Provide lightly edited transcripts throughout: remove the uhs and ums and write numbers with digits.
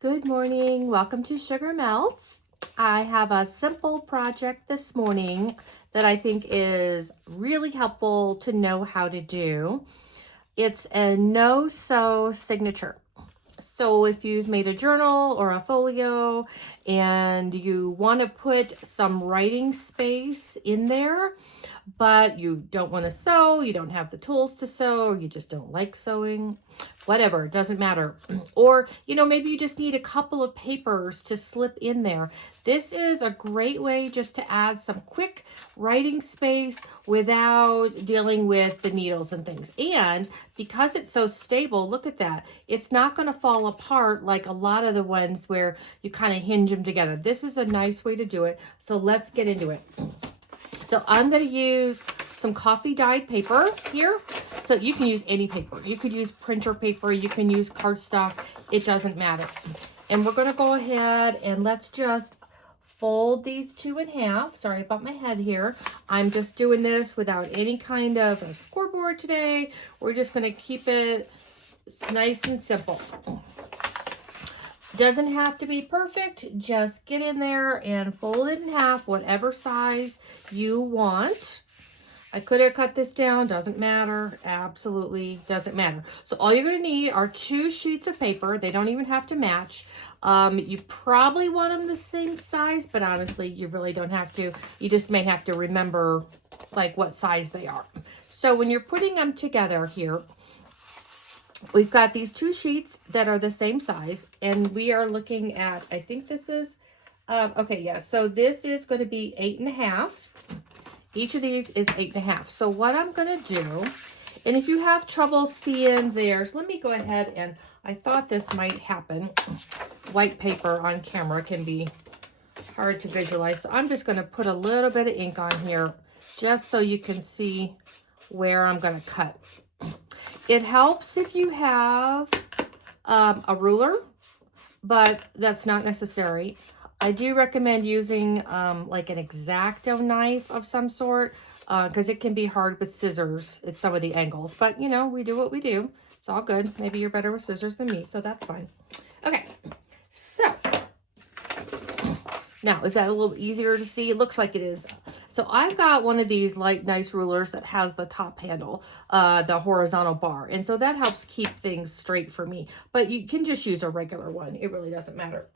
Good morning. Welcome to Sugar Melts. I have a simple project this morning that I think is really helpful to know how to do. It's a no-sew signature. So if you've made a journal or a folio and you want to put some writing space in there, but you don't want to sew, you don't have the tools to sew, or you just don't like sewing, whatever, it doesn't matter. Or, maybe you just need a couple of papers to slip in there. This is a great way just to add some quick writing space without dealing with the needles and things. And because it's so stable, look at that. It's not going to fall apart like a lot of the ones where you kind of hinge them together. This is a nice way to do it. So let's get into it. So I'm going to use some coffee dyed paper here. So you can use any paper. You could use printer paper. You can use cardstock. It doesn't matter. And we're going to go ahead and let's just fold these two in half. Sorry about my head here. I'm just doing this without any kind of a scoreboard today. We're just going to keep it nice and simple. Doesn't have to be perfect. Just get in there and fold it in half, whatever size you want. I could have cut this down, doesn't matter. Absolutely doesn't matter. So all you're going to need are 2 sheets of paper. They don't even have to match. You probably want them the same size, but honestly, you really don't have to. You just may have to remember like what size they are. So when you're putting them together here, we've got these 2 sheets that are the same size, and we are looking at, I think this is, okay, yeah, so this is going to be 8.5. Each of these is 8.5. So what I'm going to do, and if you have trouble seeing theirs, let me go ahead and, I thought this might happen. White paper on camera can be hard to visualize, so I'm just going to put a little bit of ink on here just so you can see where I'm going to cut. It helps if you have a ruler, but that's not necessary. I do recommend using like an X-Acto knife of some sort because it can be hard with scissors at some of the angles. But, we do what we do. It's all good. Maybe you're better with scissors than me, so that's fine. Okay, so now, is that a little easier to see? It looks like it is. So I've got one of these light, nice rulers that has the top handle, the horizontal bar. And so that helps keep things straight for me. But you can just use a regular one. It really doesn't matter.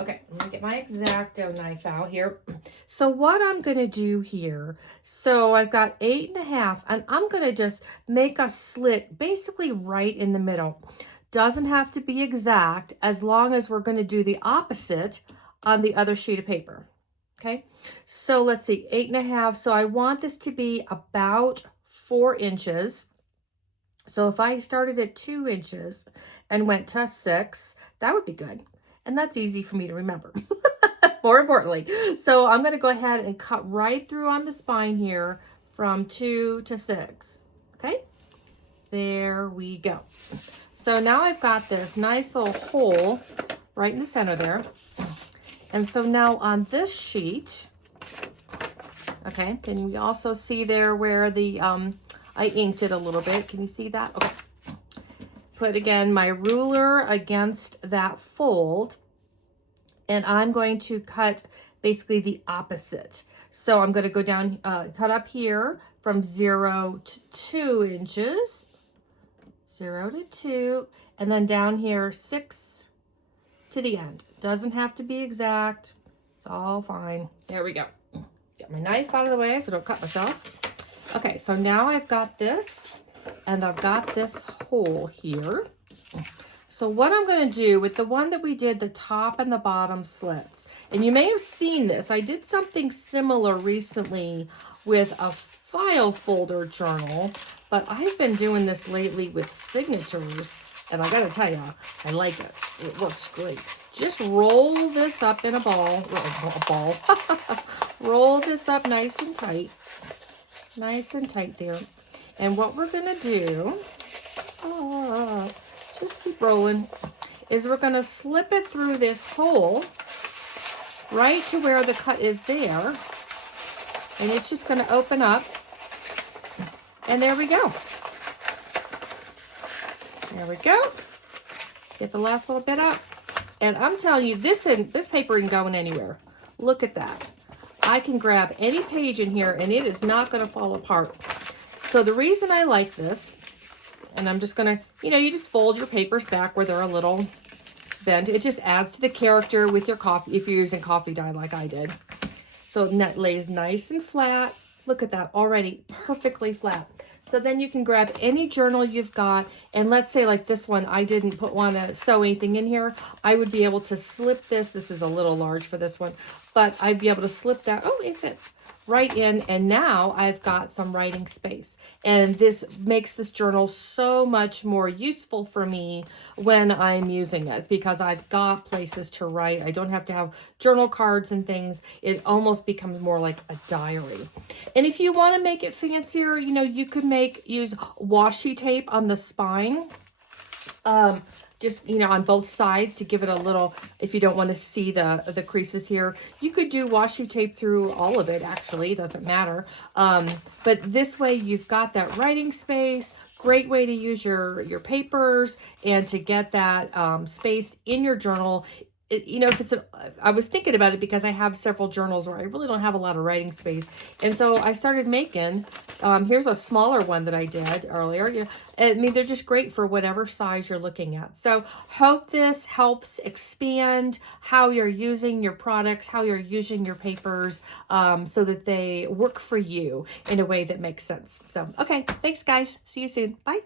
Okay, I'm going to get my X-Acto knife out here. So what I'm going to do here, so I've got 8.5, and I'm going to just make a slit basically right in the middle. Doesn't have to be exact as long as we're going to do the opposite on the other sheet of paper. Okay, so let's see, 8.5. So I want this to be about 4 inches. So if I started at 2 inches and went to 6, that would be good. And that's easy for me to remember, more importantly. So I'm going to go ahead and cut right through on the spine here from 2 to 6. Okay, there we go. So now I've got this nice little hole right in the center there. And so now on this sheet, okay, can you also see there where the, I inked it a little bit. Can you see that? Okay. Put again my ruler against that fold, and I'm going to cut basically the opposite. So I'm going to go down, cut up here from 0 to 2 inches, 0 to 2, and then down here 6 to the end. Doesn't have to be exact. It's all fine. There we go. Get my knife out of the way so I don't cut myself. Okay, so now I've got this, and I've got this hole here. So what I'm going to do with the one that we did the top and the bottom slits, and you may have seen this, I did something similar recently with a file folder journal, but I've been doing this lately with signatures, and I got to tell you, I like it. It works great. Just roll this up in a ball, roll this up nice and tight there. And what we're going to do, just keep rolling, is we're going to slip it through this hole right to where the cut is there. And it's just going to open up. And there we go. There we go. Get the last little bit up. And I'm telling you, this paper isn't going anywhere. Look at that. I can grab any page in here and it is not going to fall apart. So the reason I like this, and I'm just going to, you just fold your papers back where they're a little bent. It just adds to the character with your coffee, if you're using coffee dye like I did. So it lays nice and flat. Look at that, already perfectly flat. So then you can grab any journal you've got, and let's say like this one, I didn't want to sew anything in here. I would be able to slip this. This is a little large for this one, but I'd be able to slip that. Oh, it fits right in, and now I've got some writing space. And this makes this journal so much more useful for me when I'm using it, because I've got places to write. I don't have to have journal cards and things. It almost becomes more like a diary. And if you want to make it fancier, you could use washi tape on the spine. Just, on both sides to give it a little, if you don't want to see the creases here, you could do washi tape through all of it, actually, it doesn't matter. But this way you've got that writing space, great way to use your papers and to get that space in your journal. If I was thinking about it because I have several journals where I really don't have a lot of writing space. And so I started making, here's a smaller one that I did earlier. I mean, they're just great for whatever size you're looking at. So hope this helps expand how you're using your products, how you're using your papers, so that they work for you in a way that makes sense. So, okay, thanks guys. See you soon. Bye.